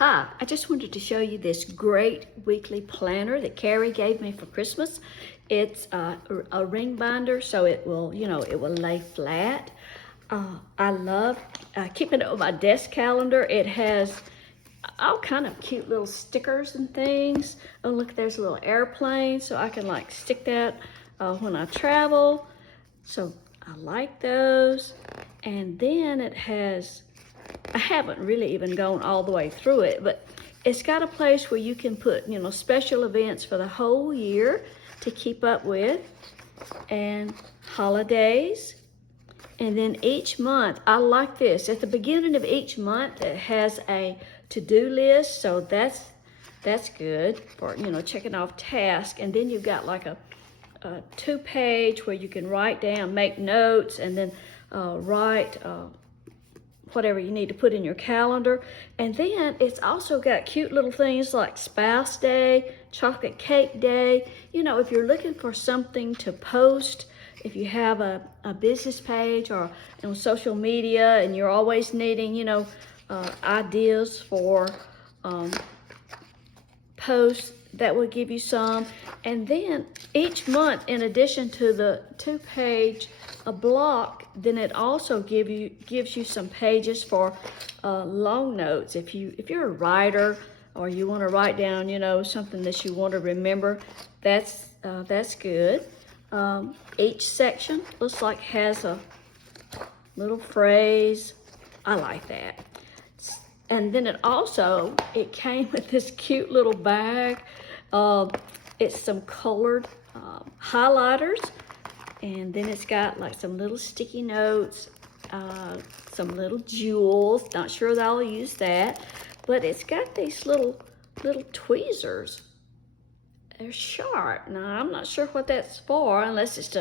Hi, I just wanted to show you this great weekly planner that Carrie gave me for Christmas. It's a ring binder, so it will, it will lay flat. I love keeping it on my desk calendar. It has all kind of cute little stickers and things. Oh, look, there's a little airplane, so I can like stick that when I travel. So I like those. And then it has, I haven't really even gone all the way through it, but it's got a place where you can put, special events for the whole year to keep up with, and holidays. And then each month, I like this. At the beginning of each month, it has a to-do list, so that's good for, checking off tasks. And then you've got like a 2-page where you can write down, make notes, and then write whatever you need to put in your calendar. And then it's also got cute little things like Spouse Day, Chocolate Cake Day. If you're looking for something to post, if you have a business page or social media and you're always needing, ideas for posts, that will give you some. And then each month, in addition to the 2-page block, then it also gives you some pages for long notes. If you're a writer or you want to write down, something that you want to remember, that's good. Each section looks like has a little phrase. I like that. And then it came with this cute little bag. It's some colored highlighters, and then it's got like some little sticky notes, some little jewels. Not sure that I'll use that, but it's got these little tweezers. They're sharp. Now, I'm not sure what that's for, unless it's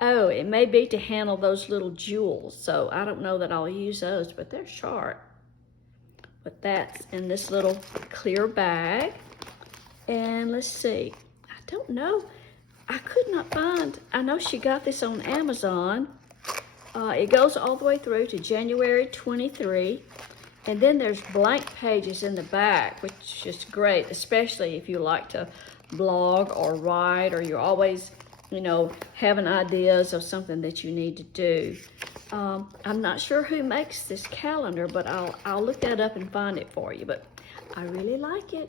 it may be to handle those little jewels. So I don't know that I'll use those, but they're sharp. But that's in this little clear bag. And let's see, I don't know. I could not find, I know she got this on Amazon. It goes all the way through to January 23. And then there's blank pages in the back, which is great, especially if you like to blog or write, or you're always, having ideas of something that you need to do. I'm not sure who makes this calendar, but I'll look that up and find it for you. But I really like it.